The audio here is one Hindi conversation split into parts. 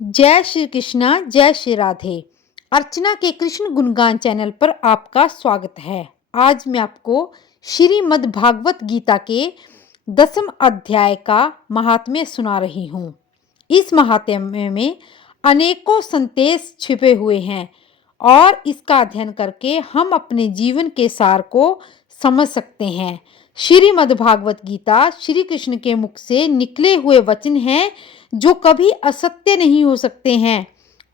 जय श्री कृष्णा, जय श्री राधे। अर्चना के कृष्ण गुणगान चैनल पर आपका स्वागत है। आज मैं आपको श्रीमद् भागवत गीता के 10वें अध्याय का महात्म्य सुना रही हूँ। इस महात्म्य में अनेकों संदेश छिपे हुए हैं और इसका अध्ययन करके हम अपने जीवन के सार को समझ सकते हैं। श्रीमद् भागवत गीता श्री कृष्ण के मुख से निकले हुए वचन हैं जो कभी असत्य नहीं हो सकते हैं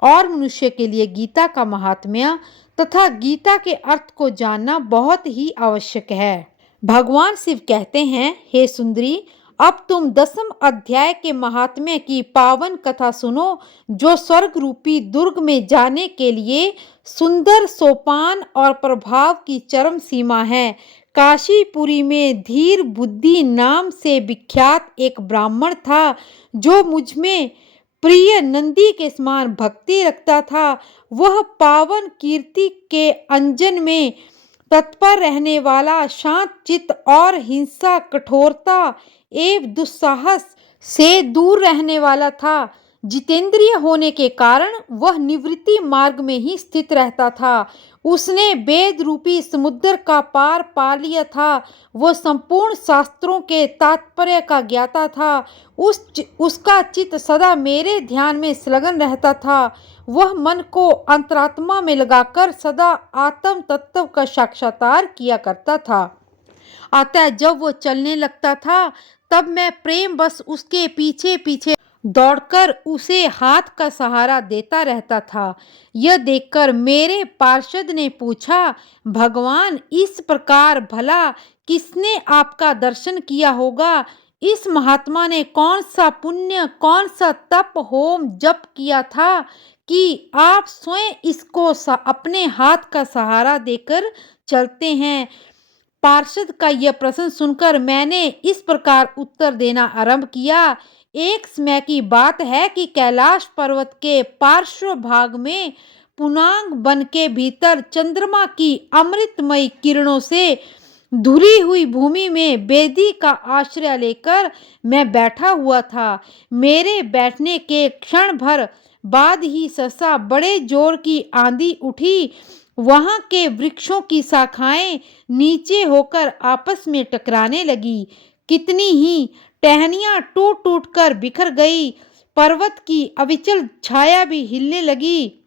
और मनुष्य के लिए गीता का महात्म्य तथा गीता के अर्थ को जानना बहुत ही आवश्यक है। भगवान शिव कहते हैं, हे सुंदरी, अब तुम 10वें अध्याय के महात्म्य की पावन कथा सुनो, जो स्वर्ग रूपी दुर्ग में जाने के लिए सुंदर सोपान और प्रभाव की चरम सीमा है। काशीपुरी में धीर बुद्धि नाम से विख्यात एक ब्राह्मण था जो मुझ में प्रिय नंदी के समान भक्ति रखता था। वह पावन कीर्ति के अंजन में तत्पर रहने वाला, शांत चित्त और हिंसा, कठोरता एवं दुस्साहस से दूर रहने वाला था। जितेंद्रिय होने के कारण वह निवृत्ति मार्ग में ही स्थित रहता था। उसने वेद रूपी समुद्र का पार पा लिया था। वह संपूर्ण शास्त्रों के तात्पर्य का ज्ञाता था। उसका चित्त सदा मेरे ध्यान में संलग्न रहता था। वह मन को अंतरात्मा में लगाकर सदा आत्म तत्व का साक्षात्कार किया करता था। अतः जब वो चलने लगता था तब मैं प्रेम बस उसके पीछे पीछे दौड़कर उसे हाथ का सहारा देता रहता था। यह देखकर मेरे पार्षद ने पूछा, भगवान, इस प्रकार भला किसने आपका दर्शन किया होगा? इस महात्मा ने कौन सा पुण्य, कौन सा तप, होम जप किया था कि आप स्वयं इसको अपने हाथ का सहारा देकर चलते हैं? पार्षद का यह प्रश्न सुनकर मैंने इस प्रकार उत्तर देना आरंभ किया। एक समय की बात है कि कैलाश पर्वत के पार्श्व भाग में पुनांग वन के भीतर चंद्रमा की अमृतमयी किरणों से धुली हुई भूमि में बेदी का आश्रय लेकर मैं बैठा हुआ था। मेरे बैठने के क्षण भर बाद ही सहसा बड़े जोर की आंधी उठी। वहां के वृक्षों की शाखाएं नीचे होकर आपस में टकराने लगी। कितनी ही टहनियां टूट टूट कर बिखर गई। पर्वत की अविचल छाया भी हिलने लगी।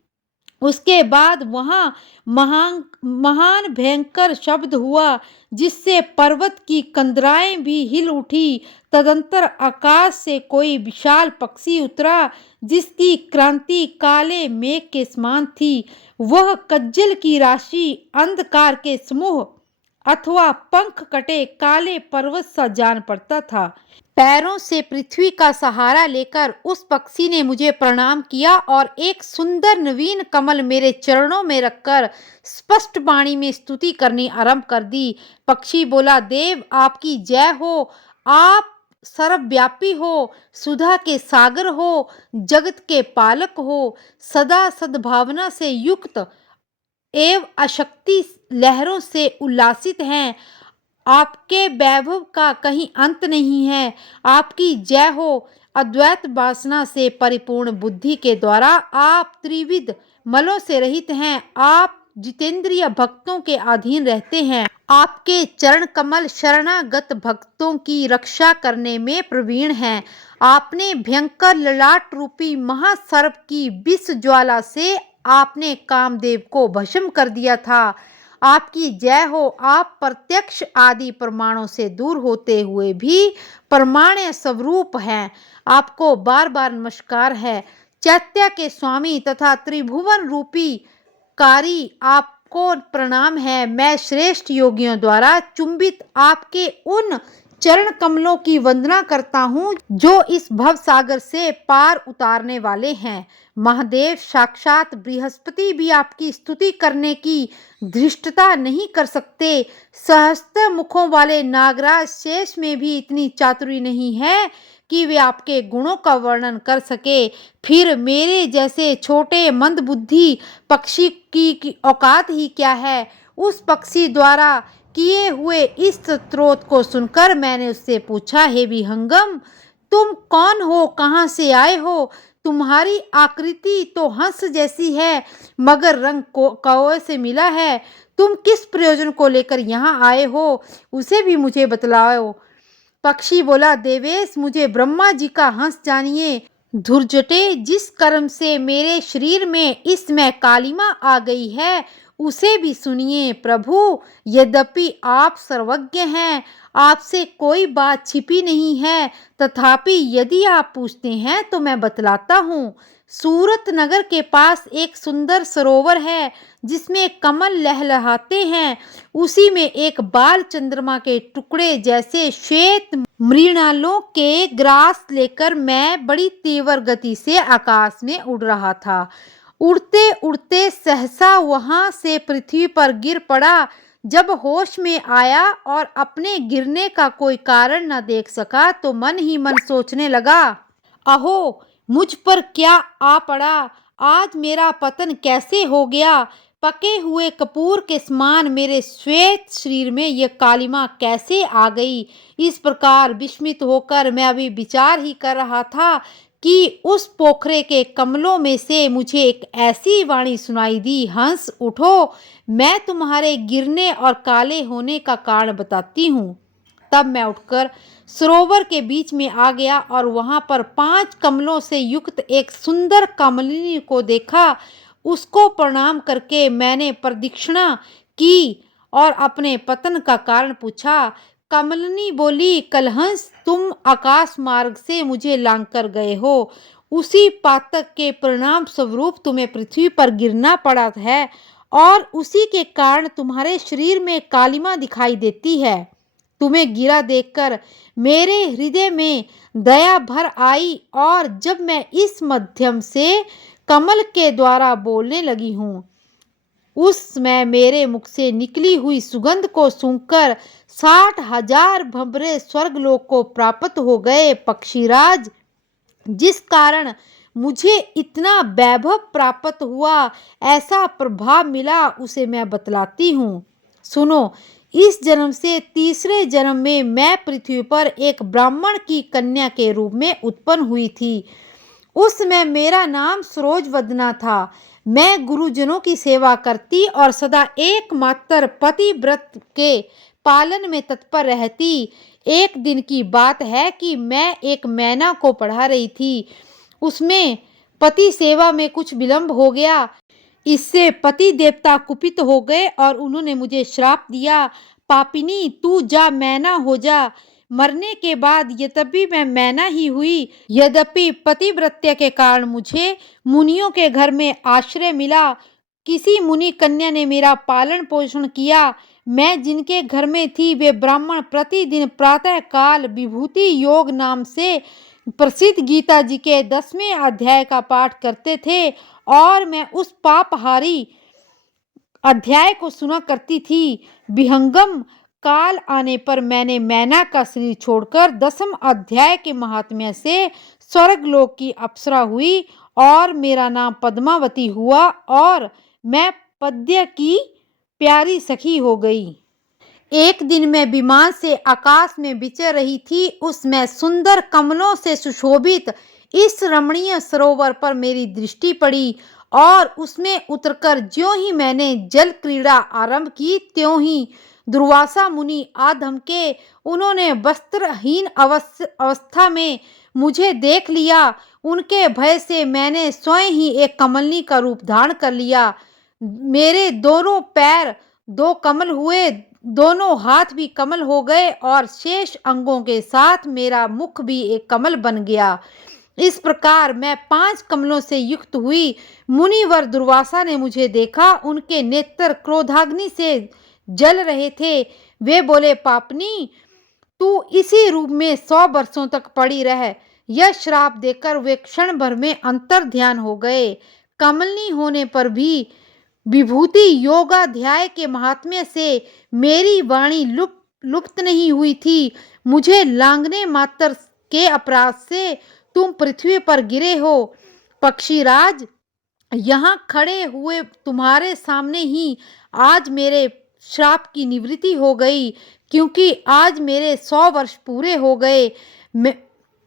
उसके बाद वहां महान भयंकर शब्द हुआ जिससे पर्वत की कंदराएं भी हिल उठी। तदंतर आकाश से कोई विशाल पक्षी उतरा जिसकी क्रांति काले मेघ के समान थी। वह कज्जल की राशि, अंधकार के समूह अथवा पंख कटे काले पर्वत सा जान पड़ता था। पैरों से पृथ्वी का सहारा लेकर उस पक्षी ने मुझे प्रणाम किया और एक सुंदर नवीन कमल मेरे चरणों में रखकर स्पष्ट वाणी में स्तुति करनी आरंभ कर दी। पक्षी बोला, देव, आपकी जय हो। आप सर्वव्यापी हो, सुधा के सागर हो, जगत के पालक हो, सदा सद्भावना से युक्त एवं अशक्ति लहरों से उल्लासित हैं। आपके वैभव का कहीं अंत नहीं है। आपकी जय हो। अद्वैत वासना से परिपूर्ण बुद्धि के द्वारा आप त्रिविध मलों से रहित हैं। आप जितेंद्रिय भक्तों के अधीन रहते हैं। आपके चरण कमल शरणागत भक्तों की रक्षा करने में प्रवीण हैं। आपने भयंकर ललाट रूपी महासर्प की विष ज्वाला से आपने कामदेव को भस्म कर दिया था। आपकी जय हो। आप प्रत्यक्ष आदि प्रमाणों से दूर होते हुए भी प्रमाण्य स्वरूप हैं। आपको बार बार नमस्कार है। चैत्य के स्वामी तथा त्रिभुवन रूपी कारी, आपको प्रणाम है। मैं श्रेष्ठ योगियों द्वारा चुंबित आपके उन चरण कमलों की वंदना करता हूँ जो इस भव सागर से पार उतारने वाले हैं। महादेव साक्षात बृहस्पति भी आपकी स्तुति करने की धृष्टता नहीं कर सकते। सहस्त्र मुखों वाले नागराज शेष में भी इतनी चातुरी नहीं है कि वे आपके गुणों का वर्णन कर सके। फिर मेरे जैसे छोटे मंद बुद्धि पक्षी की औकात ही क्या है? उस पक्षी द्वारा किए हुए इस स्तोत्र को सुनकर मैंने उससे पूछा, हे विहंगम, तुम कौन हो? कहाँ से आए हो? तुम्हारी आकृति तो हंस जैसी है, मगर रंग कौवे से मिला है। तुम किस प्रयोजन को लेकर यहाँ आए हो, उसे भी मुझे बतलाओ। पक्षी बोला, देवेश, मुझे ब्रह्मा जी का हंस जानिए। धुर्जटे, जिस कर्म से मेरे शरीर में इस समय कालिमा आ गई है, उसे भी सुनिए। प्रभु, यद्यपि आप सर्वज्ञ हैं, आपसे कोई बात छिपी नहीं है, तथापि यदि आप पूछते हैं तो मैं बतलाता हूँ। सूरत नगर के पास एक सुंदर सरोवर है, जिसमें कमल लहलहाते हैं। उसी में एक बाल चंद्रमा के टुकड़े जैसे श्वेत मृणालों के ग्रास लेकर मैं बड़ी तीव्र गति से आकाश में उड़ रहा था। उड़ते उड़ते सहसा वहां से पृथ्वी पर गिर पड़ा। जब होश में आया और अपने गिरने का कोई कारण न देख सका तो मन ही मन सोचने लगा, अहो, मुझ पर क्या आ पड़ा। आज मेरा पतन कैसे हो गया। पके हुए कपूर के समान मेरे श्वेत शरीर में यह कालिमा कैसे आ गई। इस प्रकार विस्मित होकर मैं अभी विचार ही कर रहा था कि उस पोखरे के कमलों में से मुझे एक ऐसी वाणी सुनाई दी, हंस उठो, मैं तुम्हारे गिरने और काले होने का कारण बताती हूँ। तब मैं उठकर सरोवर के बीच में आ गया और वहां पर 5 कमलों से युक्त एक सुंदर कमलिनी को देखा। उसको प्रणाम करके मैंने प्रदक्षिणा की और अपने पतन का कारण पूछा। कमलिनी बोली, कलहंस, तुम आकाश मार्ग से मुझे लांघकर गए हो। उसी पातक के परिणाम स्वरूप तुम्हें पृथ्वी पर गिरना पड़ा है और उसी के कारण तुम्हारे शरीर में कालिमा दिखाई देती है। तुम्हें गिरा देखकर मेरे हृदय में दया भर आई और जब मैं इस माध्यम से कमल के द्वारा बोलने लगी हूँ, उस समय मेरे मुख से निकली हुई सुगंध को सूंघकर 60,000 भंवरे स्वर्गलोक को प्राप्त हो गए। पक्षीराज, जिस कारण मुझे इतना वैभव प्राप्त हुआ, ऐसा प्रभाव मिला, उसे मैं बतलाती हूँ। सुनो, इस जन्म से तीसरे जन्म में मैं पृथ्वी पर एक ब्राह्मण की कन्या के रूप में उत्पन्न हुई थी। उस समय मेरा नाम सरोजवदना था। मैं गुरुजनों की सेवा करती और सदा एकमात्र पतिव्रत के पालन में तत्पर रहती। एक दिन की बात है कि मैं एक मैना को पढ़ा रही थी। उसमें पति सेवा में कुछ विलंब हो गया। इससे पति देवता कुपित हो गए और उन्होंने मुझे श्राप दिया, पापिनी, तू जा, मैना हो जा। मरने के बाद यद्यपि मैं मैना ही हुई, यद्यपि पतिव्रत्य के कारण मुझे मुनियों के घर में आश्रय मिला। किसी मुनि कन्या ने मेरा पालन पोषण किया। मैं जिनके घर में थी वे ब्राह्मण प्रतिदिन प्रातः काल विभूति योग नाम से प्रसिद्ध गीता जी के 10वें अध्याय का पाठ करते थे और मैं उस पापहारी अध्याय को सुना करती थी। विहंगम काल आने पर मैंने मैना का शरीर छोड़कर 10वें अध्याय के महात्म्य से स्वर्गलोक की अप्सरा हुई और मेरा नाम पद्मावती हुआ और मैं पद्य की प्यारी सखी हो गई। एक दिन मैं विमान से आकाश में विचर रही थी। उसमें सुंदर कमलों से सुशोभित इस रमणीय सरोवर पर मेरी दृष्टि पड़ी और उसमें उतरकर ज्यों ही मैंने जल क्रीड़ा आरंभ की, त्यों ही दुर्वासा मुनि आ धमके। उन्होंने वस्त्रहीन अवस्था में मुझे देख लिया। उनके भय से मैंने स्वयं ही एक कमलनी का रूप धारण कर लिया। मेरे दोनों पैर 2 कमल हुए, दोनों हाथ भी कमल हो गए और शेष अंगों के साथ मेरा मुख भी एक कमल बन गया। इस प्रकार मैं 5 कमलों से युक्त हुई। मुनिवर दुर्वासा ने मुझे देखा। उनके नेत्र क्रोधाग्नि से जल रहे थे। वे बोले, पापनी, तू इसी रूप में 100 वर्षों तक पड़ी रह। यह श्राप देकर वे क्षण भर में अंतर ध्यान हो गए। कमलनी होने पर भी विभूति योगाध्याय के महात्म्य से मेरी वाणी लुप्त नहीं हुई थी। मुझे लांघने मात्र के अपराध से तुम पृथ्वी पर गिरे हो। पक्षीराज, यहाँ खड़े हुए तुम्हारे सामने ही आज मेरे श्राप की निवृत्ति हो गई, क्योंकि आज मेरे 100 वर्ष पूरे हो गए।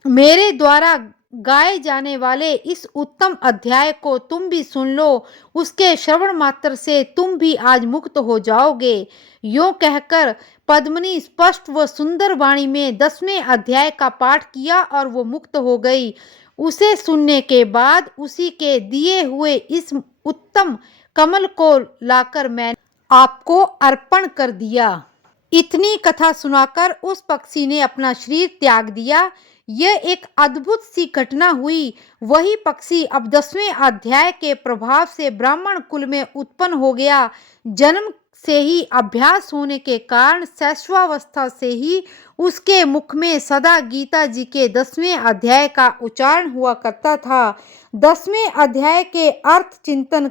मेरे द्वारा गाए जाने वाले इस उत्तम अध्याय को तुम भी सुन लो। उसके श्रवण मात्र से तुम भी आज मुक्त हो जाओगे। यूं कहकर पद्मिनी स्पष्ट व सुंदर वाणी में 10वें अध्याय का पाठ किया और वो मुक्त हो गई। उसे सुनने के बाद उसी के दिए हुए इस उत्तम कमल को लाकर मैंने आपको अर्पण कर दिया। इतनी कथा सुनाकर उस पक्षी ने अपना शरीर त्याग दिया। यह एक अद्भुत सी घटना हुई। वही पक्षी अब 10वें अध्याय के प्रभाव से ब्राह्मण कुल में उत्पन्न हो गया। जन्म से ही अभ्यास होने के कारण शैशवावस्था से ही उसके मुख में सदा गीता जी के 10वें अध्याय का उच्चारण हुआ करता था। 10वें अध्याय के अर्थ चिंतन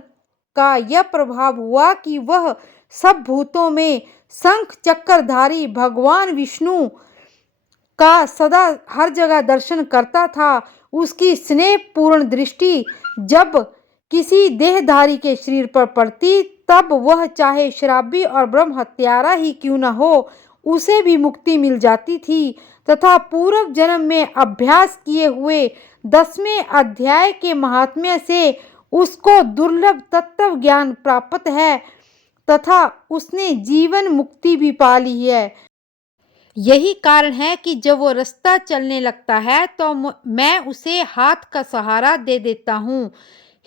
का यह प्रभाव हुआ कि वह सब भूतों में शंख चक्रधारी भगवान विष्णु का सदा हर जगह दर्शन करता था। उसकी स्नेहपूर्ण दृष्टि जब किसी देहधारी के शरीर पर पड़ती तब वह चाहे शराबी और ब्रह्म हत्यारा ही क्यों न हो, उसे भी मुक्ति मिल जाती थी तथा पूर्व जन्म में अभ्यास किए हुए 10वें अध्याय के महात्म्य से उसको दुर्लभ तत्व ज्ञान प्राप्त है तथा उसने जीवन मुक्ति भी पा ली है। यही कारण है कि जब वो रास्ता चलने लगता है तो मैं उसे हाथ का सहारा दे देता हूँ।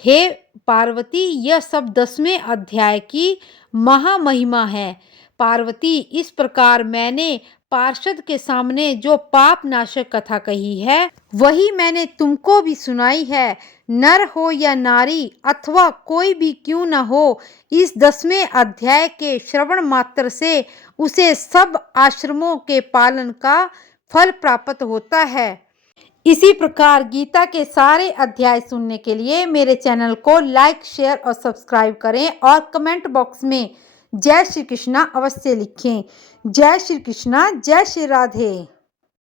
हे पार्वती, यह सब 10वें अध्याय की महामहिमा है। पार्वती, इस प्रकार मैंने पार्षद के सामने जो पाप नाशक कथा कही है वही मैंने तुमको भी सुनाई है। नर हो या नारी अथवा कोई भी क्यों न हो, इस 10वें अध्याय के श्रवण मात्र से उसे सब आश्रमों के पालन का फल प्राप्त होता है। इसी प्रकार गीता के सारे अध्याय सुनने के लिए मेरे चैनल को लाइक, शेयर और सब्सक्राइब करें और कमेंट बॉक्स में जय श्री कृष्णा अवश्य लिखें। जय श्री कृष्णा, जय श्री राधे।